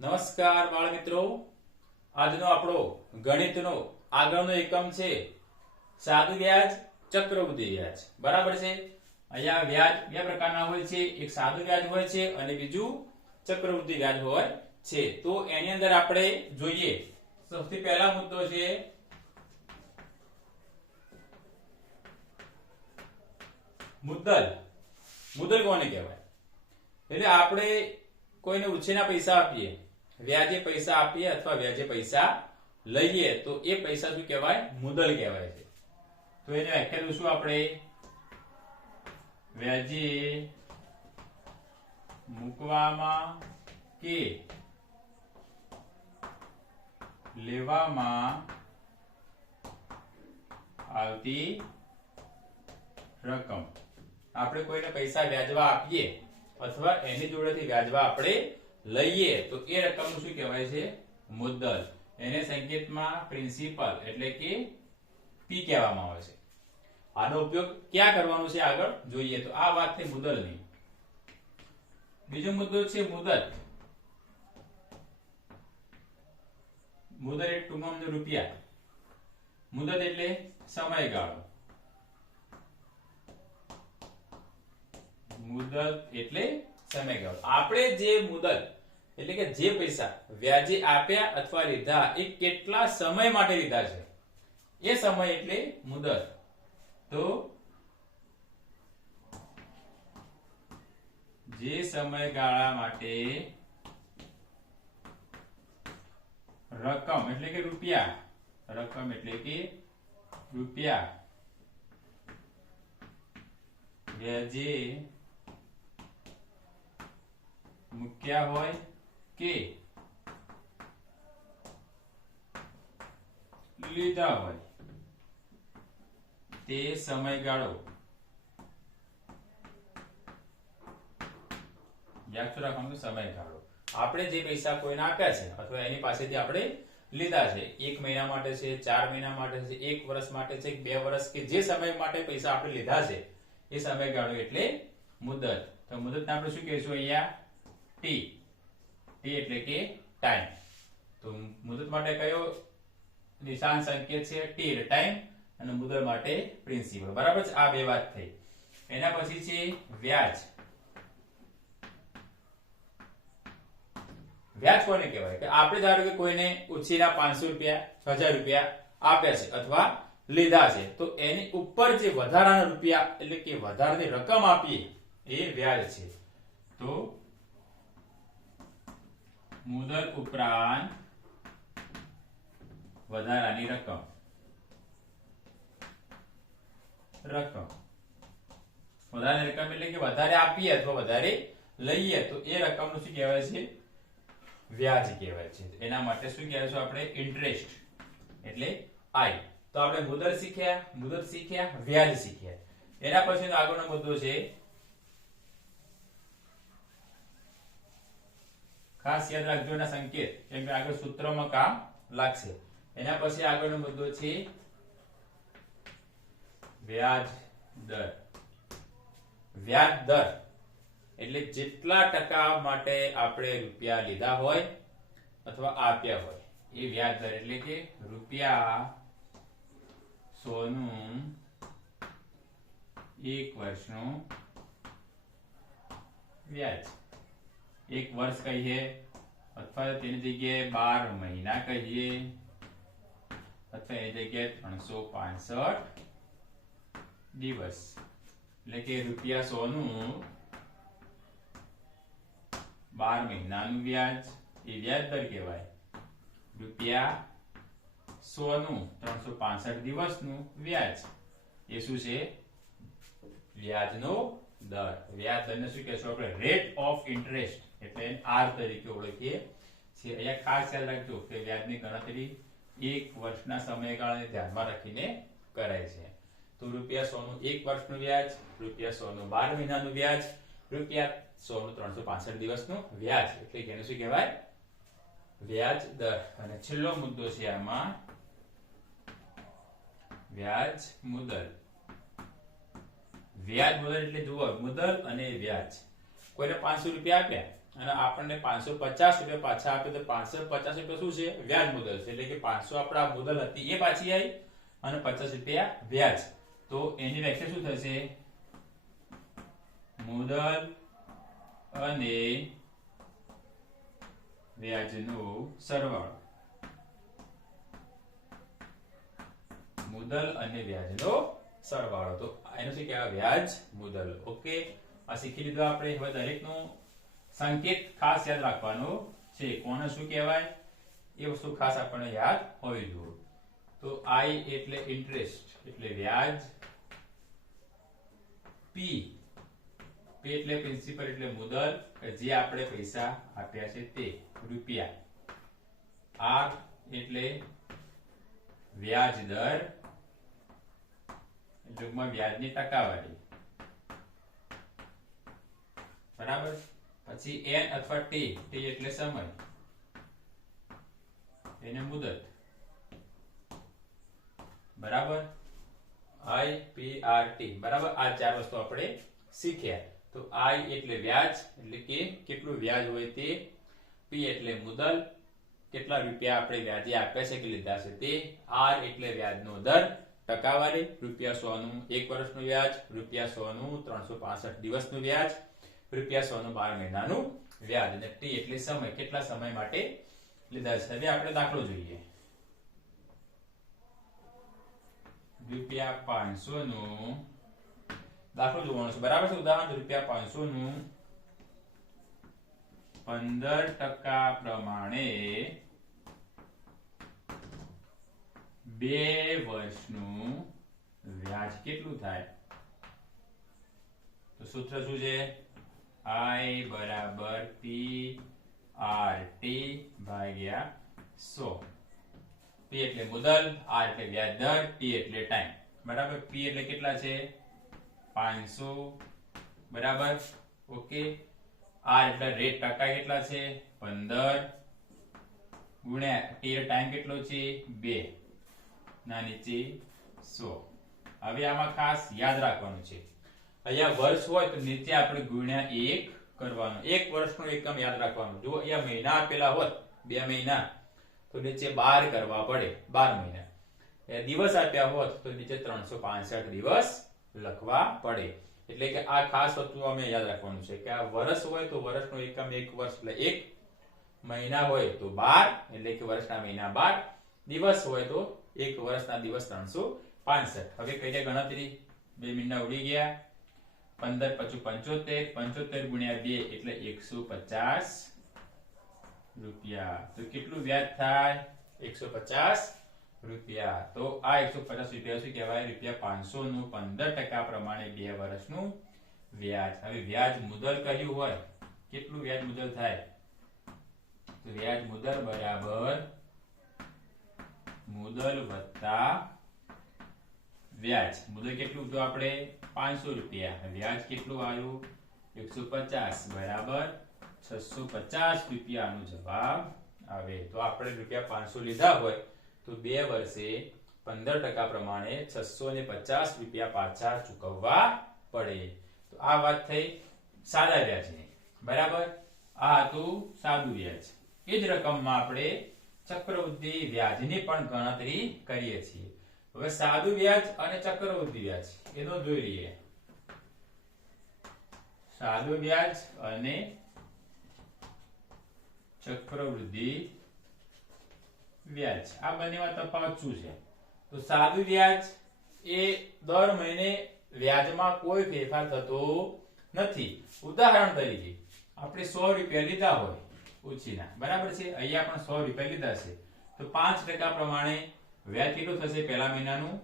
નમસ્કાર બાળ મિત્રો આજનો આપણો ગણિતનો આગળનો એકમ છે સાદું વ્યાજ, ચક્રવૃદ્ધિ વ્યાજ. બરાબર છે? અહીંયા વ્યાજ બે પ્રકારના હોય છે. એક સાદું વ્યાજ હોય છે અને બીજું ચક્રવૃદ્ધિ વ્યાજ હોય છે. તો એની અંદર આપણે જોઈએ. સૌથી પહેલા મુદ્દો છે મુદ્દલ. મુદ્દલ કોને કહેવાય? એટલે આપણે કોઈને ઉછીના પૈસા આપીએ. વ્યાજે પૈસા આપીએ અથવા વ્યાજે પૈસા લઈએ, તો એ પૈસા શું કહેવાય? મુદલ કહેવાય છે. તો એને વ્યાખ્યા દઈશું આપણે. વ્યાજે મૂકવામાં કે લેવામાં આવતી રકમ. આપણે કોઈને પૈસા વ્યાજવા આપીએ અથવા એની જોડેથી વ્યાજવા આપણે લઈએ, તો એ રકમનું શું કહેવાય છે? મુદ્દલ. એને સંકેતમાં પ્રિન્સિપલ એટલે કે પી કહેવામાં આવે છે. આનો ઉપયોગ ક્યાં કરવાનો છે આગળ? જોઈએ. તો આ વાત થઈ મુદ્દલની. બીજો મુદ્દો છે મુદત. મુદત એટલે ટૂંકમાં રૂપિયા. મુદત એટલે સમયગાળો. મુદત એટલે સમયગાળો. આપણે જે મુદત એટલે કે જે પૈસા વ્યાજે આપ્યા અથવા લીધા, એ કેટલા સમય માટે લીધા છે? એ સમય એટલે મુદત. તો જે સમયગાળા માટે રકમ, એટલે કે રૂપિયા, રકમ એટલે કે રૂપિયા. વ્યાજે મૂક્યા હોય કે લીધા હોય તે સમયગાળો. યાદ રાખવાનું સમયગાળો. આપણે જે પૈસા કોઈને આપ્યા છે અથવા એની પાસેથી આપણે લીધા છે, એક મહિના માટે છે, ચાર મહિના માટે છે, એક વર્ષ માટે છે, બે વર્ષ કે જે સમય માટે પૈસા આપણે લીધા છે, એ સમયગાળો એટલે મુદત. તો મુદતને આપણે શું કહીશું અહીંયા? ટી. ટી એટલે કે ટાઈમ તો મુદત માટે કયો નિશાન સંકેત છે? ટી એટલે ટાઈમ અને મુદત માટે પ્રિન્સિપલ બરાબર છે? આ બે વાત થઈ. એના પછી છે વ્યાજ. વ્યાજ કોને કહેવાય? કે આપણે ધારો કે કોઈને ઉછીના પાંચસો રૂપિયા, હજાર રૂપિયા આપ્યા છે અથવા લીધા છે, તો એની ઉપર જે વધારાના રૂપિયા એટલે કે વધારાની રકમ આપીએ, એ વ્યાજ છે. તો મુદલ ઉપરાંત વધારાની રકમ. રકમ. વધારે રકમ એટલે કે વધારે આપીએ અથવા વધારે લઈએ તો એ રકમનું શું કહેવાય છે? વ્યાજ કહેવાય છે. એના માટે શું કહેવાય છે આપણે? ઇન્ટરેસ્ટ એટલે આઈ. તો આપણે મુદત શીખ્યા? મુદત શીખ્યા, વ્યાજ શીખ્યા. એના પછીનો આગળનો મુદ્દો છે ખાસ યાદ રાખજો એના સંકેત, કેમ કે આગળ સૂત્રમાં કામ લાગશે. એના પછી આગળનો મુદ્દો છે વ્યાજ દર. વ્યાજ દર એટલે જેટલા ટકા માટે આપણે રૂપિયા લીધા હોય અથવા આપ્યા હોય, એ વ્યાજ દર એટલે કે રૂપિયા સોનું એક વર્ષનું વ્યાજ. એક વર્ષ કહીએ, અથવા તેની જગ્યાએ બાર મહિના કહીએ, અથવા એની જગ્યાએ ત્રણસો પાસઠ દિવસ. એટલે કે રૂપિયા સોનું બાર મહિનાનું વ્યાજ, એ વ્યાજ દર કહેવાય. રૂપિયા સોનું ત્રણસો પાસઠ દિવસનું વ્યાજ. એ શું છે? વ્યાજનો દર. વ્યાજ દરને શું કહેશું આપણે? રેટ ઓફ ઇન્ટરેસ્ટ એટલે આર તરીકે ઓળખીએ છીએ. અહીંયા ખાસ યાદ રાખજો કે વ્યાજની ગણતરી એક વર્ષના સમયગાળાને ધ્યાનમાં રાખીને કરાય છે. તો રૂપિયા સોનું એક વર્ષનું વ્યાજ, રૂપિયા સોનું બાર મહિનાનું વ્યાજ, રૂપિયા સોનું ત્રણસો પાસઠ દિવસનું વ્યાજ. એટલે કે શું કહેવાય? વ્યાજ દર. અને છેલ્લો મુદ્દો છે આમાં વ્યાજ મુદલ. વ્યાજ મુદલ એટલે જુઓ, મુદલ અને વ્યાજ. કોઈને પાંચસો રૂપિયા આપ્યા? અને આપણને પાંચસો પચાસ રૂપિયા પાછા આપે તો પાંચસો પચાસ રૂપિયા શું છે? વ્યાજ મુદલ છે. એટલે કે પાંચસો આપણા મુદલ હતી, એ પાછી આવી અને પચાસ રૂપિયા વ્યાજ. તો એની વ્યાખ્યા શું થશે? મુદલ અને વ્યાજનો સરવાળો. મુદલ અને વ્યાજનો સરવાળો. તો એનું શું કહેવાય? વ્યાજ મુદલ. ઓકે? આ શીખી લીધું આપણે. હવે દરેકનું સંકેત ખાસ યાદ રાખવાનો છે. કોને શું કહેવાય? એ વસ્તુ ખાસ આપણને યાદ હોવી જોઈએ તો આઈ એટલે ઇન્ટરેસ્ટ એટલે વ્યાજ. પી પી એટલે પ્રિન્સિપલ એટલે મુદલ જે આપણે પૈસા આપ્યા છે તે, રૂપિયા. આર એટલે વ્યાજ દર ટૂંકમાં વ્યાજની ટકાવારી. બરાબર? પછી એન અથવા ટી t એટલે સમય. એને મુદત. બરાબર? આઈ પી આર ટી બરાબર? આ ચાર વસ્તુ આપણે શીખ્યા. તો આઈ એટલે વ્યાજ, એટલે કે કેટલું વ્યાજ હોય તે? પી એટલે મુદલ. કેટલા રૂપિયા આપણે વ્યાજે આપ્યા છે કે લીધા છે તે? R એટલે વ્યાજનો દર. ટકાવારી. રૂપિયા સો નું એક વર્ષનું વ્યાજ. રૂપિયા સો નું ત્રણસો પાસઠ દિવસનું વ્યાજ. રૂપિયા સો નું બાર મહિનાનું વ્યાજ અને ટી એટલે સમય. કેટલા સમય માટે લીધા છે? હવે આપણે દાખલો જોઈએ. રૂપિયા પાંચસો નું દાખલો જોવાનો છે. બરાબર છે? ઉદાહરણ રૂપિયા પાંચસો નું પંદર ટકા પ્રમાણે બે વર્ષનું વ્યાજ કેટલું થાય? તો સૂત્ર શું છે? આઈ બરાબર પી આર ટી ભાગ્યા સો. પી એટલે મુદલ, આર એટલે વ્યાજ દર ટી એટલે ટાઈમ. બરાબર? પી એટલે કેટલા છે? પાંચસો. બરાબર? ઓકે. આર એટલે રેટ ટકા કેટલા છે? પંદર. ગુણ્યા ટી ટાઈમ કેટલો છે? બે. ના, નીચે સો. હવે આમાં ખાસ યાદ રાખવાનું છે. અહીંયા વર્ષ હોય તો નીચે આપણે ગુણ્યા એક કરવાનું. એક વર્ષનો એકમ યાદ રાખવાનું. જો અહીંયા મહિના આપેલા હોત, બે મહિના, તો નીચે બાર કરવા પડે, બાર મહિના. દિવસ આપ્યા હોત, તો નીચે ત્રણસો દિવસ લખવા પડે. એટલે કે આ ખાસ વસ્તુ અમે યાદ રાખવાનું છે કે આ વર્ષ હોય તો વર્ષનો એકમ એક વર્ષ, એટલે એક મહિના હોય તો બાર, એટલે કે વર્ષના મહિના બાર. દિવસ હોય તો એક વર્ષના દિવસ ત્રણસો પાંસઠ. હવે કઈ ગણતરી? બે મહિના ઉડી ગયા. પંદર પછી પંચોતેર પંચોતેર ગુણ્યા બે એટલે એકસો પચાસ રૂપિયા. તો કેટલું વ્યાજ થાય? એકસો પચાસ રૂપિયા. તો આ એકસો પચાસ રૂપિયા શું કહેવાય? રૂપિયા પાંચસો નું પંદર ટકા પ્રમાણે બે વર્ષનું વ્યાજ. હવે વ્યાજ મુદલ કહ્યું હોય, કેટલું વ્યાજ મુદલ થાય? તો વ્યાજ મુદલ બરાબર મુદલ વત્તા વ્યાજ. મુદલ કેટલું તો આપણે? પાંચસો રૂપિયા. વ્યાજ કેટલું આવ્યું? એકસો પચાસ. બરાબર. છસો પચાસ રૂપિયાનો જવાબ આવે. તો આપણે રૂપિયા પાંચસો લીધા હોય, તો બે વર્ષે પંદર ટકા પ્રમાણે છસો ને પચાસ રૂપિયા પાછા ચૂકવવા પડે. તો આ વાત થઈ સાદા વ્યાજની. બરાબર? આ હતું સાદું વ્યાજ. એ જ રકમમાં આપણે ચક્રવૃદ્ધિ વ્યાજની પણ ગણતરી કરીએ છીએ. હવે સાદું વ્યાજ અને ચક્રવૃદ્ધિ વ્યાજ એનો જોઈ લઈએ. સાદું વ્યાજ અને ચક્રવૃદ્ધિ વ્યાજ, આ બંનેમાં તફાવત શું છે? તો સાદું વ્યાજ એ દર મહિને વ્યાજમાં કોઈ ફેરફાર થતો નથી. ઉદાહરણ તરીકે, આપણે સો રૂપિયા લીધા હોય ઓછીના બરાબર છે? અહીંયા પણ સો રૂપિયા લીધા છે. તો પાંચ ટકા પ્રમાણે વ્યાજ કેટલું થશે પહેલા મહિનાનું?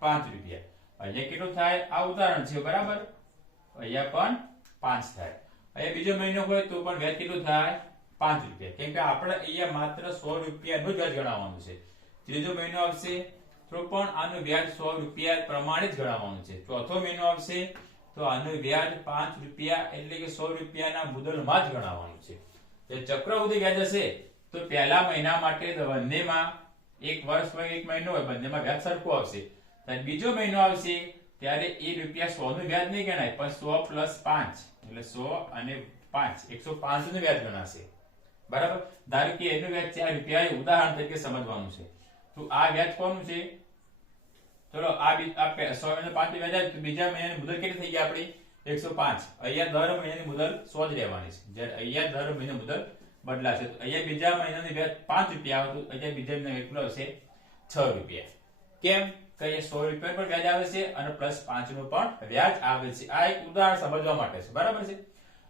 પાંચ રૂપિયા. અહીંયા કેટલું થાય? આ ઉદાહરણ છે, બરાબર? અહીંયા પણ પાંચ થાય. અહીંયા બીજો મહિનો હોય તો પણ વ્યાજ કેટલું થાય? પાંચ રૂપિયા. કેમ કે આપણે અહીંયા માત્ર સો રૂપિયાનું જ વ્યાજ ગણાવવાનું છે. ત્રીજો મહિનો આવશે તો પણ આનું વ્યાજ સો રૂપિયા પ્રમાણે જ ગણાવવાનું છે. ચોથો મહિનો આવશે તો આનું વ્યાજ પાંચ રૂપિયા એટલે કે સો રૂપિયાના મુદલમાં જ ગણાવવાનું છે. જે ચક્રવૃદ્ધિ વ્યાજ હશે તો પહેલા મહિના માટે બંનેમાં એક વર્ષ હોય એક મહિનો હોય બંનેમાં વ્યાજ સરખું આવશે. ત્યારે બીજો મહિનો આવશે, ત્યારે એ રૂપિયા સો નું વ્યાજ નહીં ગણાય, પણ સો પ્લસ પાંચ, એટલે સો અને પાંચ, એકસો પાંચનું વ્યાજ ગણાશે. બરાબર? ધારો કે એનું વ્યાજ ચાર રૂપિયા ઉદાહરણ તરીકે સમજવાનું છે. તો આ વ્યાજ કોનું છે? ચલો, આ આ સો મહિના પાંચ વ્યાજ આવે તો બીજા મહિનાની મુદત કેટલી થઈ ગઈ આપણી? એકસો પાંચ. અહીંયા દર મહિનાની મુદત સો જ રહેવાની છે. જ્યારે અહીંયા દર મહિને મુદત બદલાશે. તો અહીંયા બીજા મહિનાની વ્યાજ પાંચ રૂપિયા આવતું અહીંયા બીજા મહિના કેટલું હશે છ રૂપિયા. કેમ? કે સો રૂપિયા પણ વ્યાજ આવે છે અને પ્લસ પાંચનું પણ વ્યાજ આવે છે. આ એક ઉદાહરણ સમજવા માટે છે. બરાબર છે?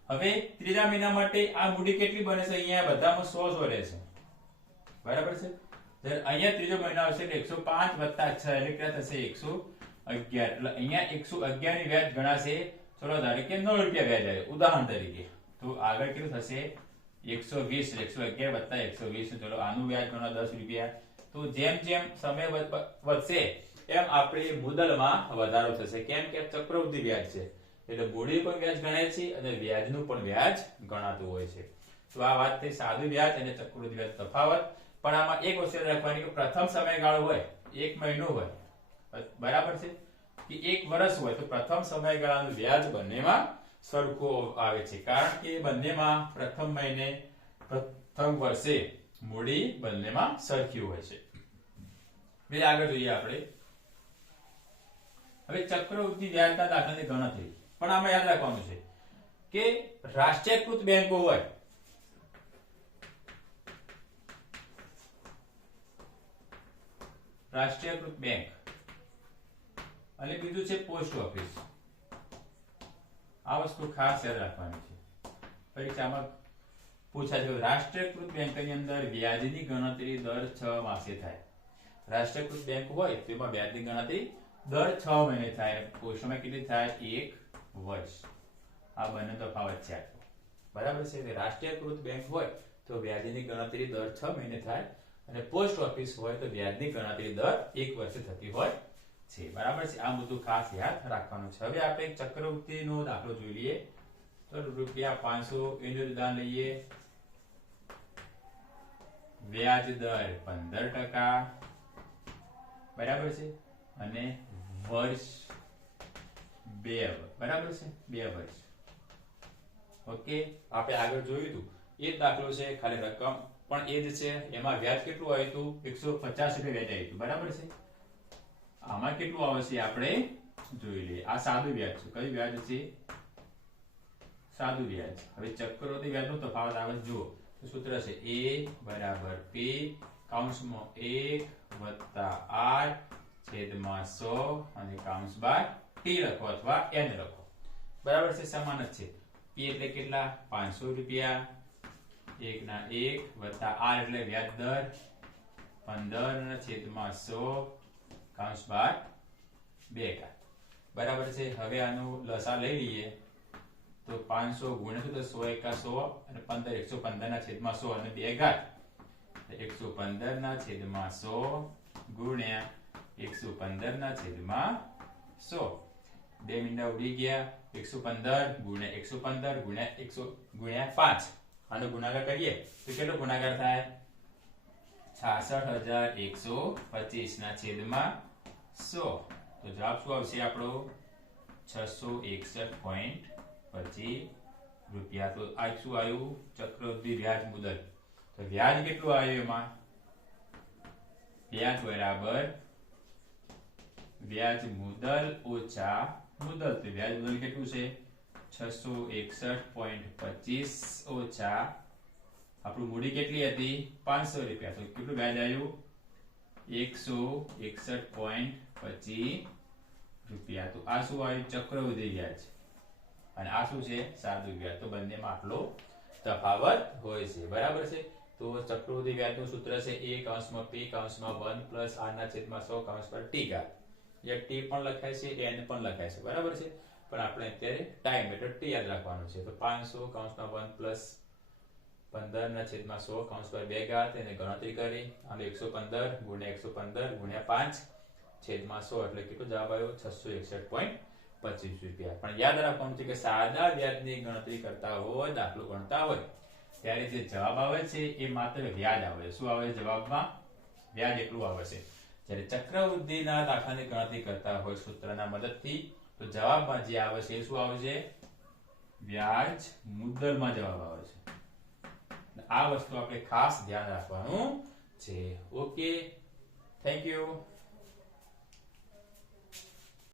હવે ત્રીજા મહિના માટે આ મૂડી કેટલી બને છે? અહીંયા બધામાં સો સો રહેશે બરાબર છે? અહીંયા ત્રીજો મહિનો આવશે એટલે એકસો પાંચ વત્તા છ, એટલે કેટલા થશે? એકસો અગિયાર. એટલે અહીંયા એકસો અગિયારની વ્યાજ ગણાશે. ચલો ધારો કે નવ રૂપિયા વ્યાજ આવે ઉદાહરણ તરીકે. તો આગળ કેટલું થશે? એકસો વીસ એકસો અગિયાર વત્તા એકસો વીસ આનું વ્યાજ ગણો દસ રૂપિયા. તો જેમ જેમ સમય વધ- વધ- વધશે, એમ આપણી મુદલમાં વધારો થશે. કેમ કે ચક્રવૃદ્ધિ વ્યાજ છે. એટલે મૂડી પણ વ્યાજ ગણાય છે અને વ્યાજનું પણ વ્યાજ ગણાતું હોય છે. તો આ વાત થઈ સાદું વ્યાજ અને ચક્રવૃદ્ધિ વ્યાજ તફાવત. પણ આમાં એક વસ્તુ રાખવાની કે પ્રથમ સમયગાળો હોય, એક મહિનો હોય, બરાબર છે? કે એક વર્ષ હોય, તો પ્રથમ સમયગાળાનું વ્યાજ બંનેમાં સરખું આવે છે. કારણ કે બંનેમાં પ્રથમ મહિને પ્રથમ વર્ષે મૂડી બંનેમાં સરખી હોય છે. હવે આગળ જોઈએ આપણે. હવે ચક્રવૃદ્ધિ વ્યાજના દાખલાની ગણતરી. પણ આમાં યાદ રાખવાનું છે કે રાષ્ટ્રીયકૃત બેંકો હોય. રાષ્ટ્રીયકૃત બેંક. અને બીજું છે પોસ્ટ ઓફિસ. આ વસ્તુ ખાસ યાદ રાખવાની છે. પરીક્ષામાં પૂછાય છે રાષ્ટ્રીયકૃત બેંકની અંદર વ્યાજની ગણતરી દર છ માસે થાય. રાષ્ટ્રીયકૃત બેંક હોય તો એમાં વ્યાજની ગણતરી દર છ મહિને થાય. પોસ્ટમાં કેટલી થાય? એક વર્ષ. આ બંને તફાવત છે. બરાબર છે? રાષ્ટ્રીયકૃત બેંક હોય તો વ્યાજની ગણતરી દર છ મહિને થાય અને પોસ્ટ ઓફિસ હોય તો વ્યાજની ગણતરી દર એક વર્ષે થતી હોય છે. બરાબર છે? આ મુદ્દો ખાસ યાદ રાખવાનો છે. હવે આપણે ચક્રવૃત્તિ નો દાખલો જોઈ લઈએ. તો રૂપિયા પાંચસો એનું ઉદાહરણ લઈએ. વ્યાજ દર પંદર ટકા. બરાબર છે? અને વર્ષ બે બરાબર છે? બે વર્ષ. ઓકે? આપણે આગળ જોયું હતું. એ જ દાખલો છે ખાલી રકમ. પણ એ જ છે, એમાં વ્યાજ કેટલું આવ્યું હતું? એકસો પચાસ રૂપિયા વ્યાજ આવ્યું હતું. બરાબર છે? આમાં કેટલું આવે છે આપણે જોઈ લઈએ. આ સાદું વ્યાજ છે. કયું વ્યાજ છે? સાદું વ્યાજ. હવે ચક્રવૃદ્ધિ વ્યાજનો તફાવત આવે જુઓ સૂત્ર છે એ બરાબર પી કાઉન્સમાં એક વત્તા r છેદમાં સો અને કાઉન્સ બાર ટી લખો અથવા એન લખો. બરાબર છે? સમાન જ છે. પી એટલે કેટલા? 500 રૂપિયા. 1 ના 1 વત્તા આર એટલે વ્યાજ દર 15 ના છેદમાં 100 કૌંસ બાર બે બરાબર છે? હવે આનું લસા લઈ લઈએ. તો 500 ગુણ્યા શું સો 100 એકા 100 અને 15 115 ના છેદમાં 100 અને બે ઘાત એટલે 115 ના છેદમાં 100 ગુણ્યા 115 ના છેદમાં 100 બે મીંડા ઉડી ગયા. 115 ગુણ્યા 115 ગુણ્યા 100 ગુણ્યા 5 આનો ગુણાકાર કરીએ તો કેટલો ગુણાકાર થાય? 66125 ના છેદમાં 100 તો જવાબ શું આવશે આપણો? 661.25 રૂપિયા. તો આ શું આવ્યું? ચક્રવૃદ્ધિ વ્યાજ મુદત. તો વ્યાજ કેટલું આવ્યું એમાં? વ્યાજ બરાબર વ્યાજ મુદલ ઓછા મુદલ. તો વ્યાજ મુદલ કેટલું છે? 661.25 ઓછા આપણું મૂડી કેટલી હતી? 500 રૂપિયા. તો કેટલું વ્યાજ આવ્યું? 161.25 રૂપિયા તો આ શું આવ્યું ચક્રવૃદ્ધિ વ્યાજ અને આ શું છે? સાદું વ્યાજ તો બંનેમાં આટલો તફાવત હોય છે. બરાબર છે? તો ચક્રવૃદ્ધિ વ્યાજનું સૂત્ર છે a કૌંસમાં પી કૌંસમાં વન પ્લસ આર ના છેદમાં સો કૌંસ પર ટી ઘાત. એક ટી પણ લખાય છે, એન પણ લખાય છે. બરાબર છે? પણ આપણે અત્યારે ટાઈમ એટલે ટી યાદ રાખવાનું છે. તો 500 કૌંસમાં વન પ્લસ 15 ના છેદમાં સો કૌંસ પર બે ઘાત. એને ગણતરી કરી. અને 115 ગુણ્યા 115 ગુણ્યા 5 છેદમાં સો એટલે કેટલો જવાબ આવ્યો? 661.25 રૂપિયા. પણ યાદ રાખવાનું છે કે સાદા વ્યાજની ગણતરી કરતા હોય, દાખલો ગણતા હોય, ત્યારે જે જવાબ આવે છે એ માત્ર વ્યાજ આવે શું આવે જવાબમાં? વ્યાજ એટલું આવે છે. જ્યારે ચક્રવૃદ્ધિના દાખલાની ગણતરી કરતા હોય સૂત્રના મદદથી, તો જવાબમાં જે આવે છે એ શું આવે છે? વ્યાજ મુદ્દલમાં જવાબ આવે છે. આ વસ્તુ આપણે ખાસ ધ્યાન રાખવાનું છે. ઓકે. Thank you.